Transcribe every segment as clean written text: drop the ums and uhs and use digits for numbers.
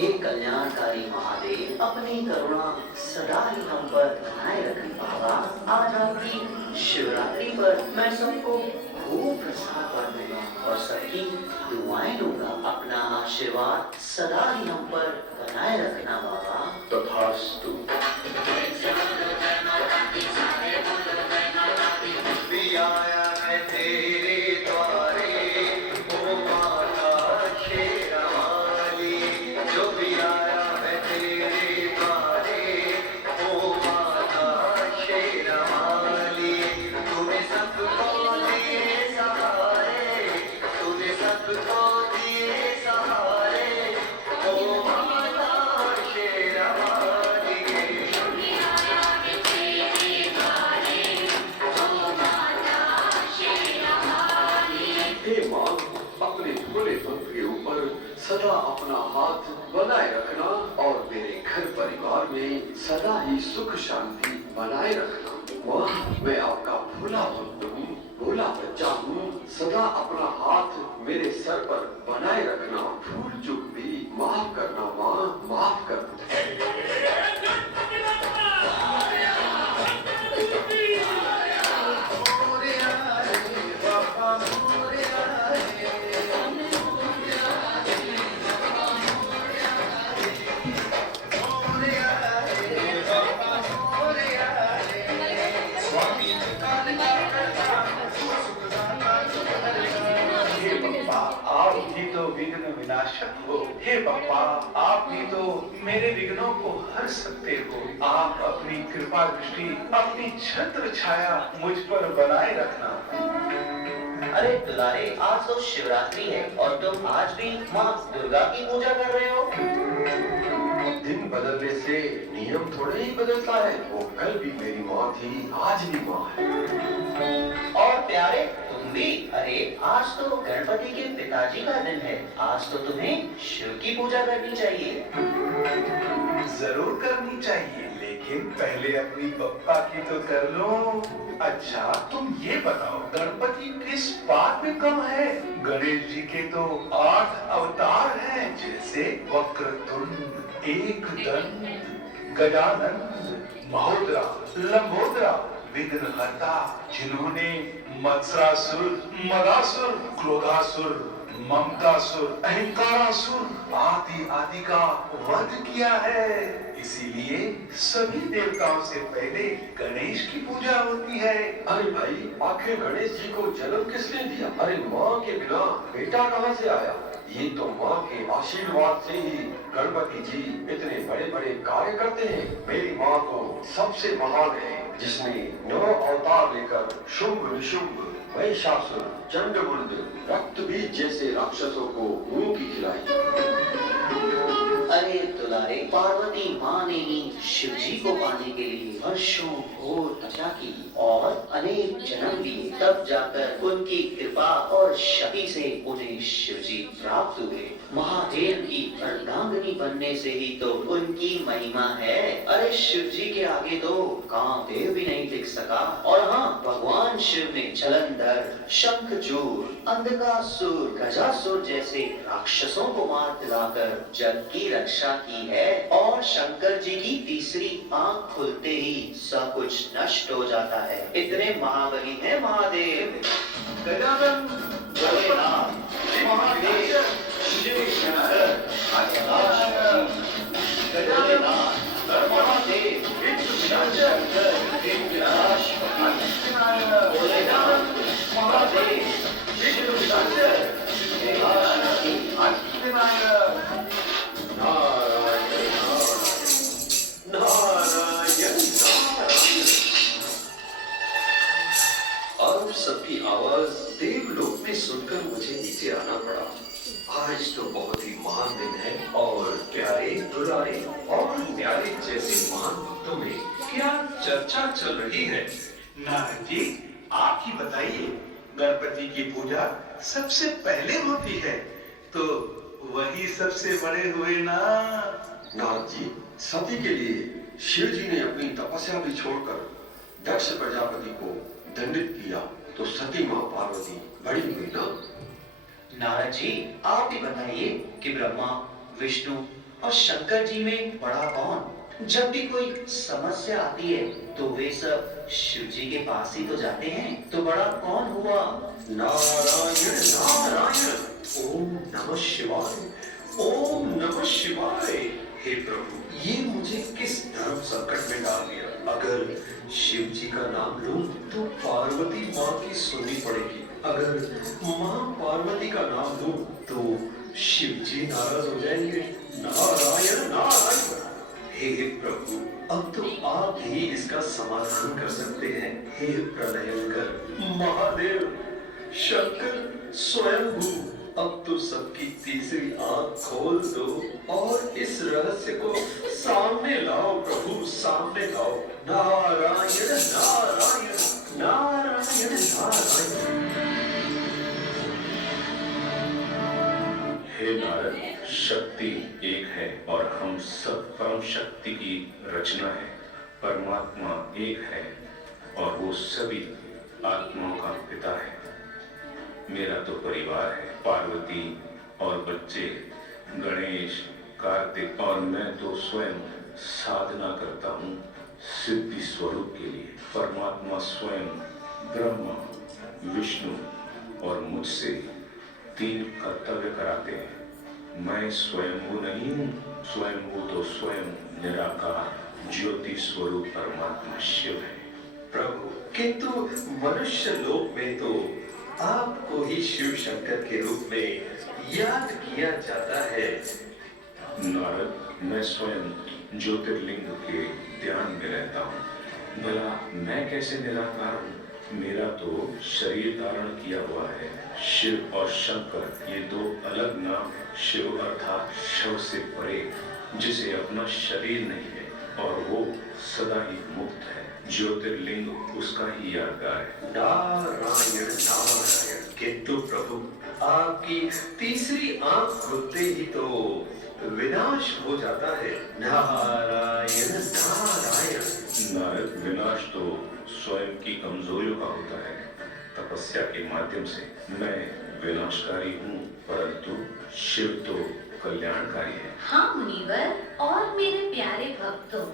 हे कल्याणकारी महादेव, अपनी करुणा सदा ही हम पर बनाए रखें बाबा। आज आपकी शिवरात्रि पर मैं सबको खूब प्रसाद बांटूंगा और सबकी दुआएं लूंगा। अपना आशीर्वाद सदा ही हम पर बनाए रखना बाबा। तथास्तु। आया है तेरे द्वारे, ओ माता शेरा वाली। जो भी आया है तेरे द्वारे, ओ माता शेरा वाली। तूने सबको दिए सहारे, तूने सबको दिए सहारे, ओ माता शेरा वाली। हे माँ, अपने भोले भक्त के ऊपर सदा अपना हाथ बनाए रखना और मेरे घर परिवार में सदा ही सुख शांति बनाए रखना। माँ, मैं आपका भोला भक्त हूँ, भोला बच्चा हूँ। सदा अपना हाथ मेरे सर पर बनाए रखना। भूल चूक भी माफ करना माँ, माफ करना। आप ही तो विघ्न विनाशक हो। हे बप्पा, आप ही तो मेरे विघ्नों को हर सकते हो। आप अपनी कृपा दृष्टि, अपनी छत्र छाया मुझ पर बनाए रखना। अरे दुलारे, आज तो शिवरात्रि है और तुम आज भी माँ दुर्गा की पूजा कर रहे हो। दिन बदलने से नियम थोड़े ही बदलता है। वो कल भी मेरी माँ थी, आज भी माँ है। और प्यारे, तुम भी। अरे आज तो गणपति के पिताजी का दिन है। आज तो तुम्हें शिव की पूजा करनी चाहिए। जरूर करनी चाहिए, लेकिन पहले अपनी बप्पा की तो कर लो। अच्छा, तुम ये बताओ, गणपति किस बात में कम है? गणेश जी के तो 8 अवतार हैं, जैसे वक्रतुंड, एकदंत, गजानन, महोदरा, लंबोदरा, विघ्नहर्ता, जिन्होंने मत्सरासुर, मदासुर, क्रोधासुर, ममतासुर, अहंकारासुर आदि आदि का वध किया है। इसीलिए सभी देवताओं से पहले गणेश की पूजा होती है। अरे भाई, आखिर गणेश जी को जन्म किसने दिया? अरे माँ के बिना बेटा कहाँ से आया? ये तो माँ के आशीर्वाद से ही गणपति जी इतने बड़े बड़े कार्य करते हैं। मेरी माँ तो सबसे महान है, जिसने 9 अवतार लेकर शुंभ निशुंभ, महिषासुर, चंडमुंड, रक्त बीज जैसे राक्षसों को मुंह की खिलाई। अरे दुलारे, पार्वती माँ ने ही शिव जी को पाने के लिए वर्षों घोर तपस्या की और अनेक जन्म लिए। तब जाकर उनकी कृपा और शक्ति से उन्हें शिव जी प्राप्त हुए। महादेव की अर्धांगिनी बनने से ही तो उनकी महिमा है। अरे शिव जी के आगे तो कामदेव भी नहीं टिक सका। और हाँ, भगवान शिव ने जलंधर, शंखचूड़, अंधकासुर, गजासुर जैसे राक्षसों को मार दिलाकर जग की रक्षा की है। और शंकर जी की तीसरी आंख खुलते ही सब कुछ नष्ट हो जाता है। इतने महाबली हैं महादेव। गजानन, भोलेनाथ, महादेव, शिव शंकर, कैलाशपति, भोलेनाथ, महादेव, शिव शंकर, कैलाशपति, भोलेनाथ, महादेव, शिव शंकर, कैलाशपति। अब सबकी आवाज देवलोक में सुनकर मुझे नीचे आना पड़ा। आज तो बहुत ही महान दिन है और प्यारे, दुलारे और न्यारे जैसे महान भक्तों में क्या चर्चा चल रही है? नारद जी, आप ही बताइए, गणपति की पूजा सबसे पहले होती है, तो वही सबसे बड़े हुए ना? नारद जी, सती के लिए शिव जी ने अपनी तपस्या भी छोड़कर दक्ष प्रजापति को दंडित किया, तो सती माँ पार्वती बड़ी हुई ना? नारद जी, आप ही बताइए कि ब्रह्मा विष्णु और शंकर जी में बड़ा कौन? जब भी कोई समस्या आती है तो वे सब शिव जी के पास ही तो जाते हैं, तो बड़ा कौन हुआ? नारायण नारायण, ओम नमः शिवाय, ओम नमः शिवाय। हे प्रभु, ये मुझे किस धर्म संकट में डाल दिया। अगर शिव जी का नाम लूं तो पार्वती माँ की सुननी पड़ेगी, अगर माँ पार्वती का नाम लूं तो शिव जी नाराज हो जाएंगे। नारायण नारायण। हे प्रभु, अब तो आप ही इसका समाधान कर सकते हैं। हे प्रलयंकर महादेव, शंकर स्वयंभू, अब तो सबकी तीसरी आंख खोल दो और इस रहस्य को सामने लाओ प्रभु, सामने लाओ। नारायण नारायण नारायण नारायण। हे नारद, शक्ति एक है और हम सब परम शक्ति की रचना है। परमात्मा एक है और वो सभी आत्माओं का पिता है। मेरा तो परिवार है, पार्वती और बच्चे, गणेश, कार्तिक, और मैं तो स्वयं साधना करता हूँ सिद्धि स्वरूप के लिए। परमात्मा स्वयं ब्रह्मा, विष्णु और मुझसे 3 कर्तव्य कराते हैं। मैं स्वयंभू नहीं हूँ, स्वयंभू तो स्वयं निराकार ज्योति स्वरूप परमात्मा शिव है। प्रभु, किंतु मनुष्य लोक में तो आपको ही शिव शंकर के रूप में याद किया जाता है। नारद, मैं स्वयं ज्योतिर्लिंग के ध्यान में रहता हूँ। भला मैं कैसे निराकार हूँ? मेरा तो शरीर धारण किया हुआ है। शिव और शंकर ये 2 अलग नाम है। शिव अर्थात शव से परे, जिसे अपना शरीर नहीं है और वो सदा ही मुक्त है। ज्योतिर्लिंग उसका ही यादगार है। नारायण नारायण। किंतु प्रभु, आपकी तीसरी आंख खुलते ही तो विनाश हो जाता है। नारायण नारायण। नारद, विनाश तो स्वयं की कमजोरियों का होता है। तपस्या के माध्यम से मैं विनाशकारी हूँ, परंतु शिव तो कल्याणकारी है। हाँ मुनिवर और मेरे प्यारे भक्तों,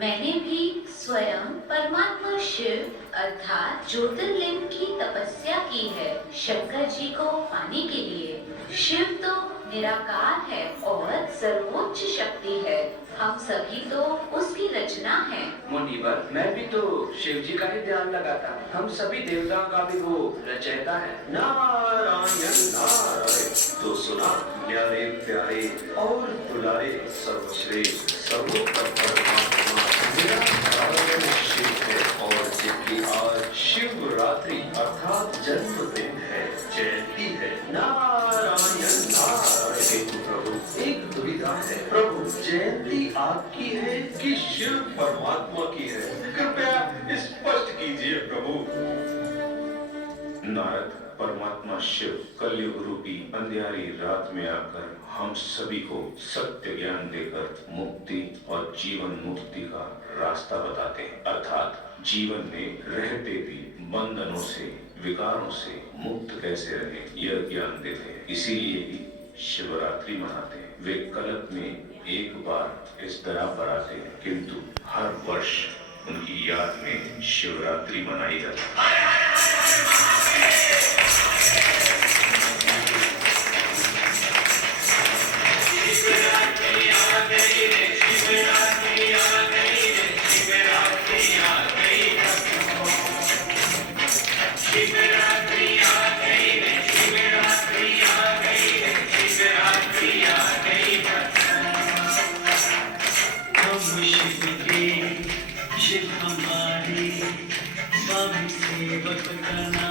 मैंने भी स्वयं परमात्मा शिव अर्थात ज्योतिर्लिंग की तपस्या की है शंकर जी को पाने के लिए। शिव तो निराकार है और सर्वोच्च शक्ति है। हम सभी तो उसकी रचना है। मुनिवर, मैं भी तो शिव जी का ही ध्यान लगाता। हम सभी देवताओं का भी वो रचयिता है। नारायण नारायण। तो सुना प्यारे प्यारे और दुलारे सर्वश्रेष्ठ सर्वोत्तम परमात्मा निराकार शिव है, और जिनकी आज शिवरात्रि अर्थात जन्मदिन है, जयंती है। नारायण नारायण। किंतु प्रभु, एक दुविधा है प्रभु, जयंती आपकी है कि शिव परमात्मा की है? कृपया स्पष्ट कीजिए प्रभु। नारद, परमात्मा शिव कलयुग रूपी अंधियारी रात में आकर हम सभी को सत्य ज्ञान देकर मुक्ति और जीवन मुक्ति का रास्ता बताते हैं। अर्थात जीवन में रहते भी बंधनों से, विकारों से मुक्त कैसे रहे, यह ज्ञान देते हैं। इसीलिए ही शिवरात्रि मनाते हैं। वे कल्प में एक बार इस तरह पर आते हैं, किंतु हर वर्ष उनकी याद में शिवरात्रि मनाई जाती है। शिव हमारे सब सेवक का